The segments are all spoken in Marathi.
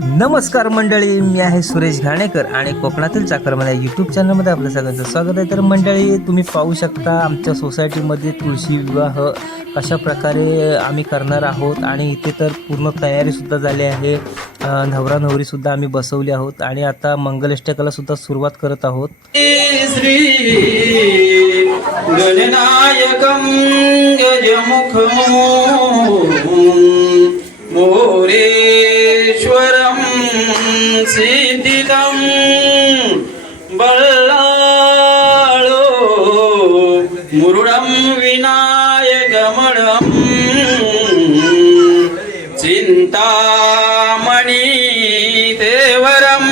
नमस्कार मंडळी, मी आहे सुरेश घाणेकर आणि कोकणातील चाकरमाला यूट्यूब चॅनलमध्ये आपलं सगळ्यांचं स्वागत आहे. तर मंडळी, तुम्ही पाहू शकता आमच्या सोसायटीमध्ये तुळशी विवाह कशा प्रकारे आम्ही करणार आहोत आणि इथे तर पूर्ण तयारीसुद्धा झाली आहे. नवरा नवरीसुद्धा आम्ही बसवली आहोत आणि आता मंगलाष्टकाला सुद्धा सुरुवात करत आहोत. श्री गणनायकं गजमुखं मोरेश्वरं सिद्धिदं बल्लाळो मुरुडं विनायकमणं चिंतामणि देवरं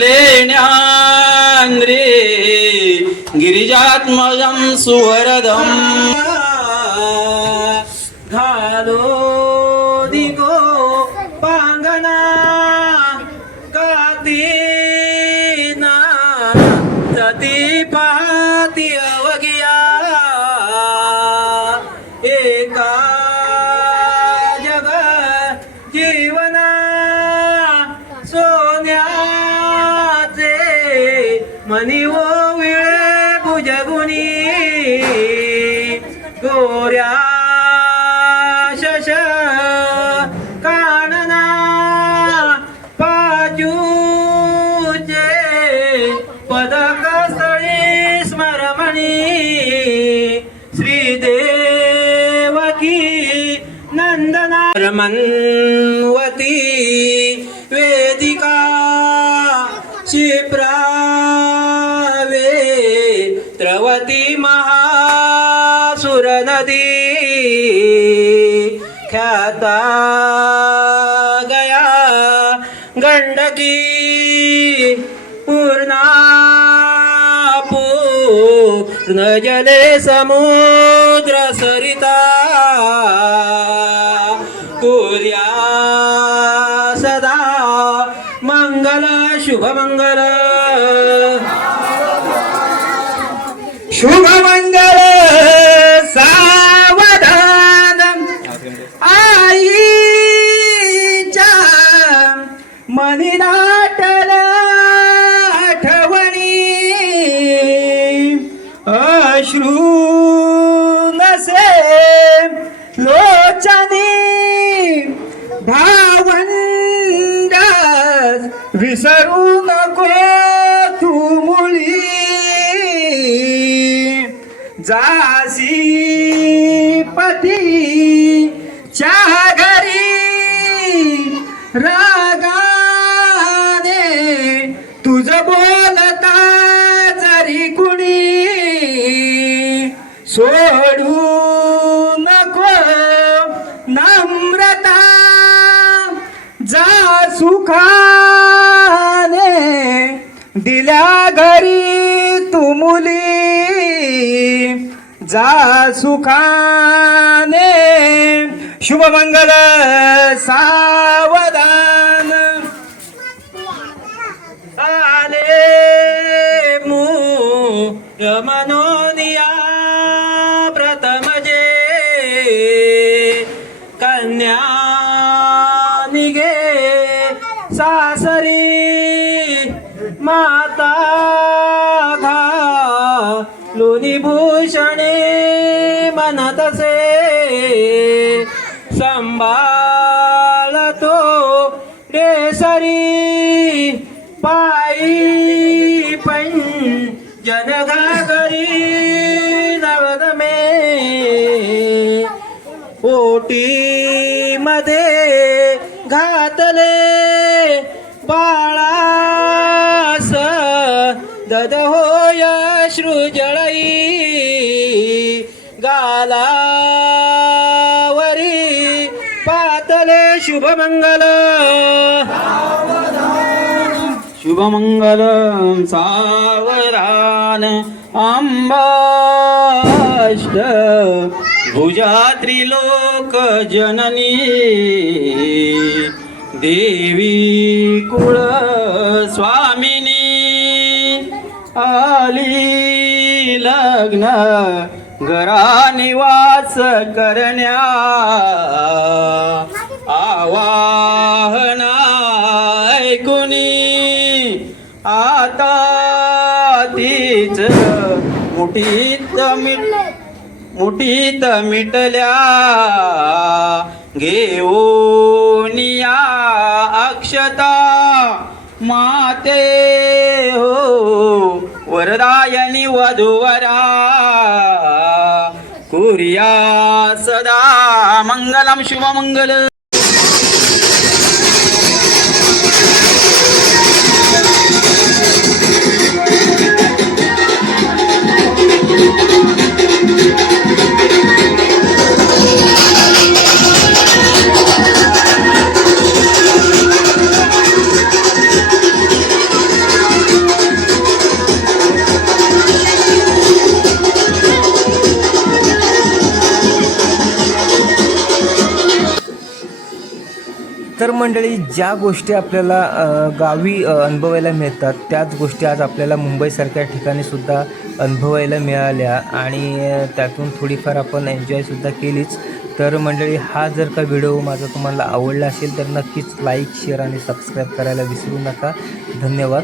लेण्यान्द्रे गिरिजात्मजं सुवरदं घालो दिगो पांगना गातीना सती पाती अवगिया एका जग जीवना सोन्याचे मनी ओ विळे भुजगुणी गोऱ्या शश कानना पाजूचे पदक स्थळी स्मरमणी श्रीदेवकी नंदना रमन्वती वेदिका क्षिप्रावे त्रवती महासुर नदी ख्याता गया गंडकी पूर्ण जले समुद्र सरिता कुर्या सदा मंगल शुभ मंगल शुभ मंगल सावधान आईच्या मनी नाटल आठवणी अश्रू नसे लोचनी भावंड विसरू नको तू मुली जासी पती च्या घरी रागाने तुझ बोलता जरी कुणी सोडू नको नम्रता जा सुखाने दिल्या घरी तू मुली जा सुखाने शुभ मंगल सावधान आले मूय मनोनिया प्रथमजे कन्या निगे सासरी माता घालूनी भूषणे मनतसे संभाळतो रेसरी पायी जनघागरी नवदमे ओटी मध्ये घातले बाळास दद होय श्रुजळई गालावरी पातले शुभमंगल शुभमंगलम सावरान अंबाष्ट भुजा त्रिलोक जननी देवी कुळ स्वामिनी आली लग्न घरा निवास करण्या आवाहन ऐकुनी आता तीच मुठीत मिटल्या घेऊन या अक्षता माते हो वरदायनी वधूवरा कुर्या सदा मंगलम शुभमंगल. तर मंडळी, ज्या गोष्टी आपल्याला गावी अनुभवायला मिळतात त्याच गोष्टी आज आपल्याला मुंबईसारख्या ठिकाणी सुद्धा अनुभवायला मिळाल्या आणि त्यातून थोडीफार आपण एन्जॉयसुद्धा केलीच. तर मंडळी, हा जर का व्हिडिओ माझा तुम्हाला आवडला असेल तर नक्कीच लाईक, शेअर आणि सबस्क्राईब करायला विसरू नका. धन्यवाद.